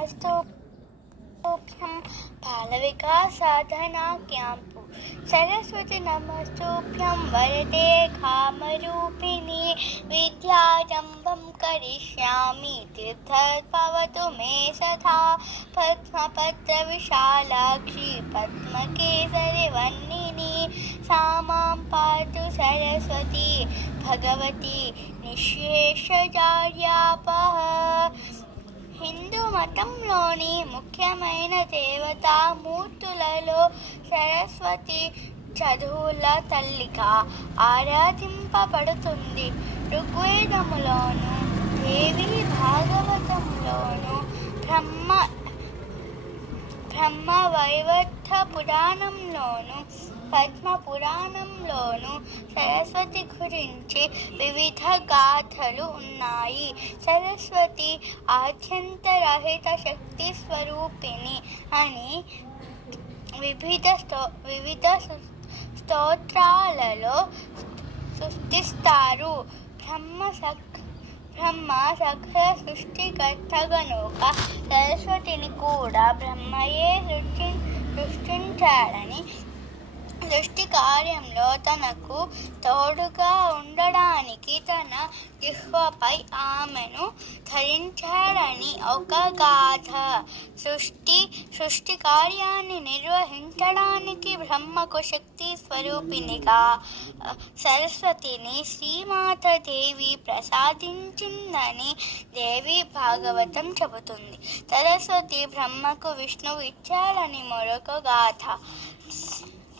నమస్తోభ్యం బాలవికా సాధనా camp. Saraswati నమస్తోభ్యం వరదే కామరూపిణి. విద్యారంభం కరిష్యామి తీర్థభవతు మే సదా. పద్మపత్ర విశాలాక్షి పద్మకేసరి వన్నిని. సామాం పాతు సరస్వతి భగవతి నిశేషార్యాపః. హిందూ మతంలోని ముఖ్యమైన దేవతామూర్తులలో సరస్వతి చదువుల తల్లిగా ఆరాధింపబడుతుంది. ఋగ్వేదములోను, దేవి భాగవతంలోను, బ్రహ్మ వైవర్త పురాణంలోను, పద్మ పురాణంలోను సరస్వతి గురించి వివిధ గాథలు ఉన్నాయి. సరస్వతి ఆద్యంతరహిత శక్తి స్వరూపిణి అని వివిధ స్తోత్రాలలో స్తుతిస్తారు. బ్రహ్మ సకల సృష్టికర్త గనుక సరస్వతిని కూడా బ్రహ్మయే సృష్టించాడని, సృష్టి కార్యంలో తనకు తోడుగా ఉండడానికి తన జిహ్వపై ఆమెను ధరించాడని ఒక గాథ. సృష్టి కార్యాన్ని నిర్వహించడానికి బ్రహ్మకు శక్తి స్వరూపిణిగా సరస్వతిని శ్రీమాతాదేవి ప్రసాదించిందని దేవి భాగవతం చెబుతుంది. సరస్వతి బ్రహ్మకు విష్ణువు ఇచ్చాడని మరొక గాథ.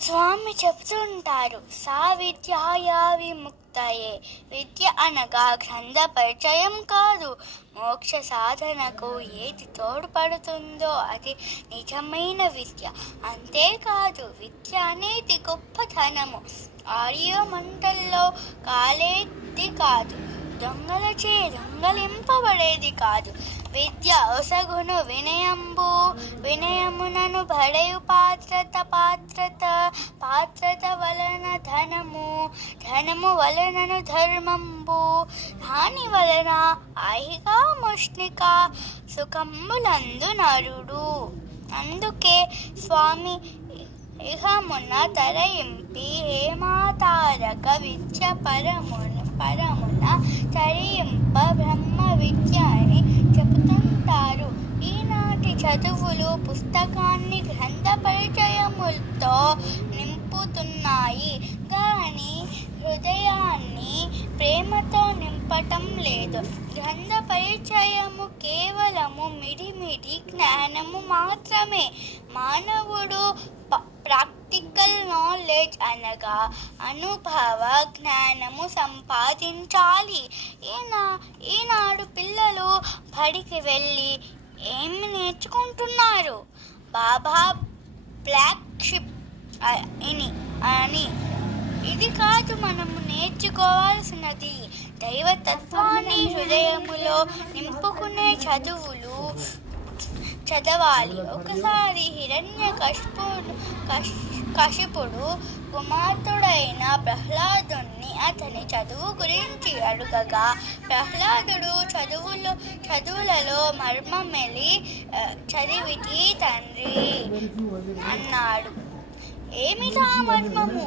స్వామి చెబుతుంటారు, సా విద్యాయా విముక్తయే. విద్య అనగా గ్రంథ పరిచయం కాదు, మోక్ష సాధనకు ఏది తోడ్పడుతుందో అది నిజమైన విద్య. అంతేకాదు, విద్య అనేది గొప్పతనము, ఆర్యమంటల్లో కాలేది కాదు, దొంగలచే దొంగలింపబడేది కాదు. విద్య ఒసగును వినయమునను బడయు పాత్రత వలన ధనము వలనను ధర్మంబు. దాని వలన ఐహిక ముష్ణిక సుఖంబులందు నరుడు. అందుకే స్వామి ఇహమున తరయింపి హేమాతారక విద్య పరమున తరయింప బ్రహ్మ విద్య అని చెబుతుంటారు. ఈనాటి చదువులు పుస్తకాన్ని గ్రంథ పరిచయములతో నింపుతున్నాయి కానీ హృదయాన్ని ప్రేమతో నింపటం లేదు. గ్రంథ పరిచయము కేవలము మిడిమిడి జ్ఞానము మాత్రమే. మానవుడు ప్రాక్టికల్ నాలెడ్జ్ అనగా అనుభవ జ్ఞానము సంపాదించాలి. ఈనాడు పిల్లలు బడికి వెళ్ళి ఏమి నేర్చుకుంటున్నారు? బాబా బ్లాక్ షిప్ అని. ఇది కాదు మనము నేర్చుకోవాల్సినది. దైవతత్వాన్ని హృదయములో నింపుకునే చదువులు చదవాలి. ఒకసారి హిరణ్యకశిపుడు కుమార్తెడైన ప్రహ్లాదుని అతని చదువు గురించి అడుగగా, ప్రహ్లాదుడు చదువులలో మర్మమెలి చదివితి తండ్రి అన్నాడు. ఏమిటా మర్మము?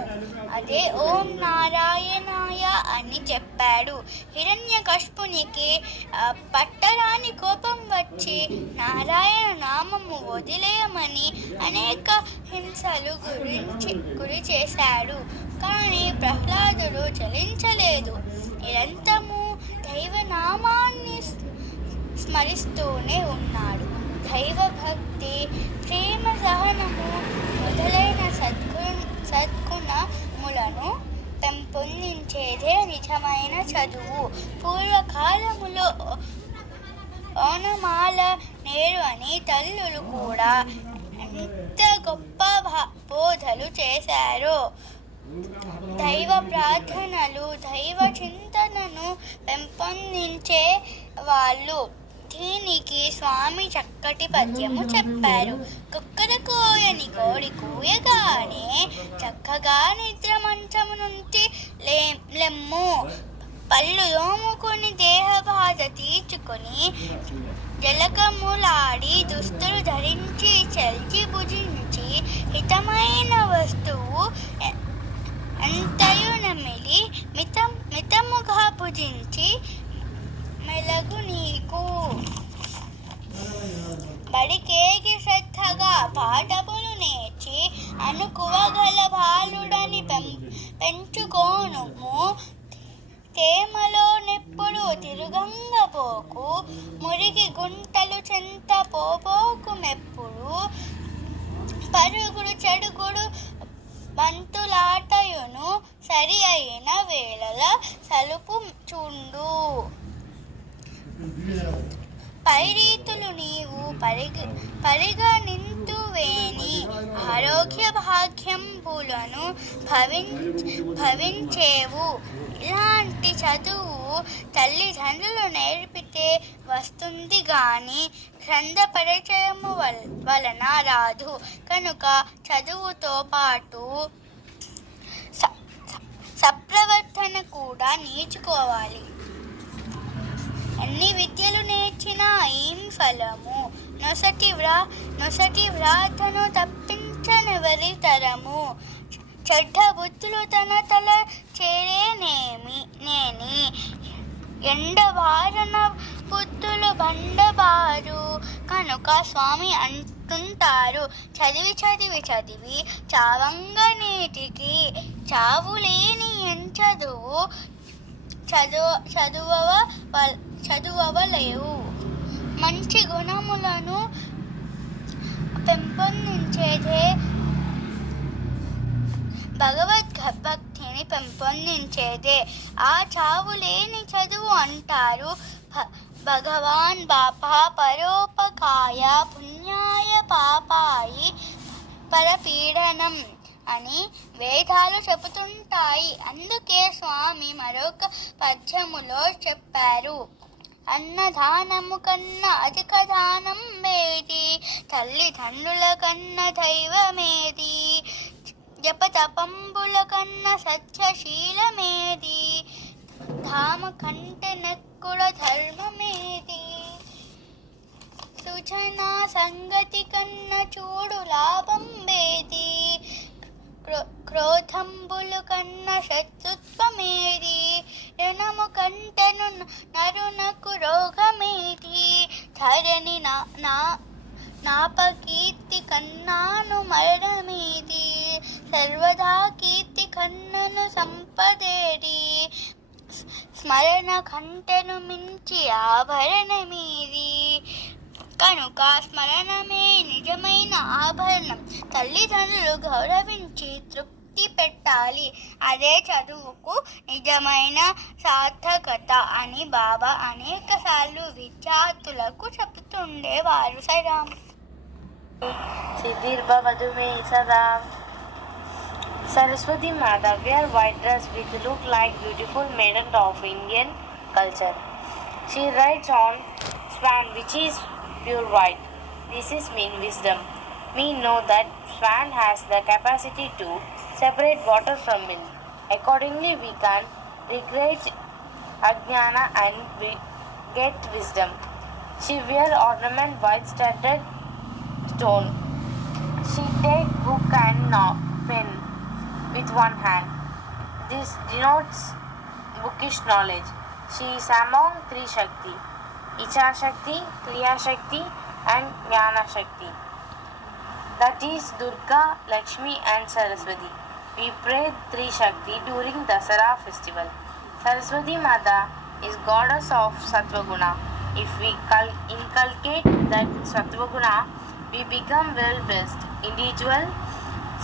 అదే ఓం నారాయణాయ అని చెప్పాడు. హిరణ్యకశిపునికి పట్టరాని కోపం వచ్చి నారాయణ నామము వదిలేయమని అనేక హింసలు గురి చేశాడు. కానీ ప్రహ్లాదుడు చలించలేదు. నిరంతరము దైవనామాన్ని స్మరిస్తూనే ఉన్నాడు. దైవభక్తి, ప్రేమ, సహనము మొదలైన సద్గుణములను పెంపొందించేదే నిజమైన చదువు. పూర్వకాలములో ఓనమాల నేరు అని తల్లులు కూడా ఎంత గొప్ప బోధలు చేశారో. దైవ ప్రార్థనలు, దైవ చింతనను పెంపొందించే వాళ్ళు. దీనికి స్వామి చక్కటి పద్యము చెప్పారు. కుక్కరకోయని కోడి కూయగానే చక్కగా నిద్ర మంచము నుండి లెమ్ము. పళ్ళు దోముకొని దేహ బాధ తీర్చుకొని జలకములాడి పోపోకుమెప్పుడు పరుగుడు చెడుగుడు బంతులాటయును సరి అయిన వేళల సలుపు చుండు. పై రీతులు నీవు పరిగణింతువేని ఆరోగ్య భాగ్యంబులను భవించేవు. ఇలాంటి చదువు తల్లిదండ్రులు నేర్పితే వస్తుంది గాని గ్రంథ పరిచయము వలన రాదు. కనుక చదువుతో పాటు సప్రవర్తన కూడా నేర్చుకోవాలి. ఎన్ని విద్యలు నేర్చినా ఏం ఫలము? నొసటి వ్రాతను తప్పించనెవరి తరము. చెడ్డ బుద్ధులు తన తల చేరేనేమి నేని ఎండబారన బుద్ధులు బండబారు. కనుక స్వామి అంటుంటారు, చదివి చదివి చదివి చావంగ నీటికి చావులేని ఎంచదువు చదువవలేవు. మంచి గుణములను పెంపొందించేదే భగవద్భక్తిని పెంపొందించేదే ఆ చావులేని చదువు అంటారు. భగవాన్ బాపా పరోపకాయ పుణ్యాయ పాపాయి పరపీడనం అని వేదాలు చెబుతుంటాయి. అందుకే స్వామి మరొక పద్యములో చెప్పారు, అన్నదానము కన్నా అధిక దానం ఏది, తల్లిదండ్రుల కన్నా దైవమేది, జపతపంబుల కన్నా సత్యశీలమేది, ధామ కంటే నెక్కుడ ధర్మమేది, సుజన సంగతి కన్నా చూడు లాభం వేది, క్రోధంబులు కన్నా శత్రుత్వమేది, రుణము కంటెను నరునకు రోగమేది, ధరణి నాపకీర్తి కన్నాను మరణమేది, సర్వదా కీర్తి కన్నను సంపదేది, స్మరణ కంటెను మించి ఆభరణమేది. కనుక స్మరణమే నిజమైన ఆభరణం. తల్లిదండ్రులు గౌరవించి తృప్తి పెట్టాలి. అదే చదువుకు నిజమైన సార్థకత అని బాబా అనేకసార్లు విద్యార్థులకు చెబుతుండేవారు. సైరామ్. సిద్ధిర్భవతు మే సదా. Saraswati Mata wear white dress which look like beautiful maiden of Indian culture. She rides on swan which is pure white. This is mean wisdom. We know that swan has the capacity to separate water from milk. Accordingly, we can regret ajnana and we get wisdom. She wear ornament white studded stone. She take book and pen with one hand. This denotes bookish knowledge. She is among three Shakti, Icha Shakti, Kriya Shakti and Jnana Shakti. That is Durga, Lakshmi and Saraswati. We pray three Shakti during Dasara festival. Saraswati Mata is goddess of Sattva-guna. If we inculcate that Sattva-guna, we become well-blessed individual.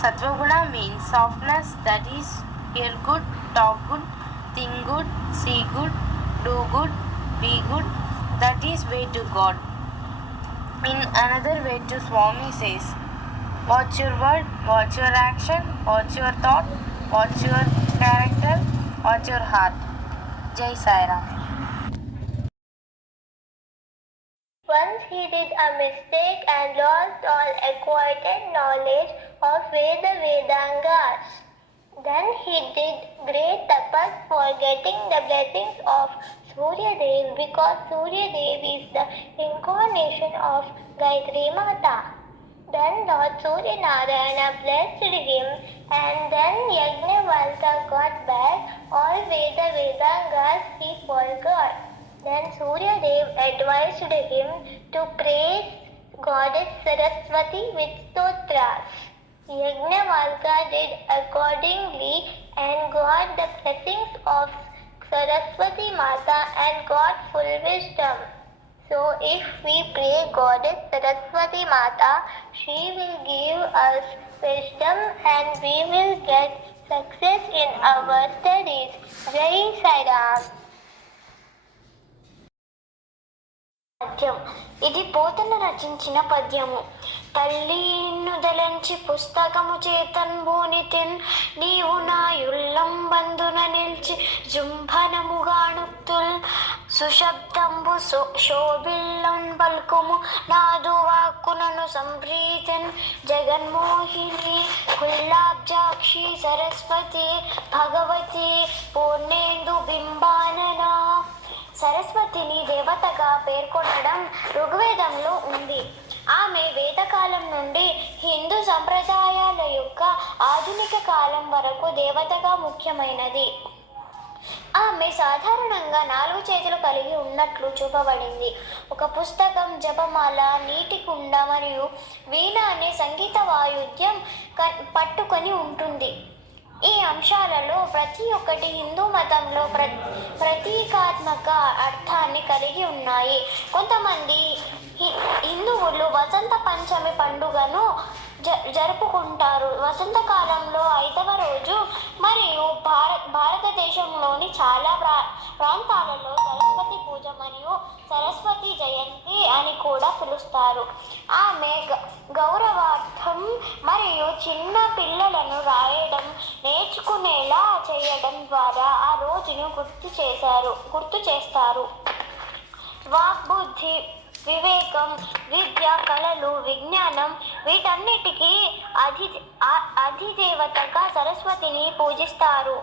Sattva-guna means softness, that is, hear good, talk good, think good, see good, do good, be good. That is way to God. In another way to Swami says, watch your word, watch your action, watch your thought, watch your character, watch your heart. Jai Sai Ram. Once he did a mistake and lost all acquired knowledge of Vedangas. Then he did great tapas for getting the blessings of Surya Dev, because Surya Dev is the incarnation of Gayatri Mata. Then Lord Surya Narayana blessed him, and then Yajnavalkya got back all Vedangas he forgot. Then Surya Dev advised him to praise Goddess Saraswati with stotras. Yajnavalkya did accordingly and got the blessings of Saraswati Mata and got full wisdom. So if we pray Goddess Saraswati Mata, she will give us wisdom and we will get success in our studies. Jai Sai Ram. పద్యం. ఇది పోతన రచించిన పద్యము. తల్లిన్నుదలంచి పుస్తకము చేతన్బూనితిన్, నీవు నా యుల్లం బంధున నిల్చి జుంభనముగాణుక్తుల్, సుశబ్దంబు శోభిల్లం పల్కుము నాదు వాక్కునను సంప్రీతిన్, జగన్మోహిని కుల్లాబ్జాక్షి సరస్వతి భగవతి పూర్ణేందు బింబాననా. సరస్వతిని దేవతగా పేర్కొనడం ఋగ్వేదంలో ఉంది. ఆమె వేదకాలం నుండి హిందూ సంప్రదాయాల యొక్క ఆధునిక కాలం వరకు దేవతగా ముఖ్యమైనది. ఆమె సాధారణంగా 4 చేతులు కలిగి ఉన్నట్లు చూపబడింది. ఒక పుస్తకం, జపమాల, నీటి కుండ మరియు వీణ అనే సంగీత వాయిద్యం పట్టుకొని ఉంటుంది. ఈ అంశాలలో ప్రతి ఒక్కటి హిందూ మతంలో ప్రతీకాత్మక అర్థాన్ని కలిగి ఉన్నాయి. కొంతమంది హిందువులు వసంత పంచమి పండుగను జరుపుకుంటారు. వసంతకాలంలో 5వ రోజు మరియు భారతదేశంలోని చాలా ప్రాంతాలలో సరస్వతి పూజ మరియు సరస్వతి జయంతి అని కూడా పిలుస్తారు. ఆమె గౌరవార్థం మరియు చిన్న పిల్లలను రాయడం నేర్చుకునేలా చేయడం ద్వారా ఆ రోజును గుర్తు చేస్తారు. వాగ్బుద్ధి, వివేకం, విద్య, కళలు, విజ్ఞానం వీటన్నిటికీ అధిదేవతగా సరస్వతిని పూజిస్తారు.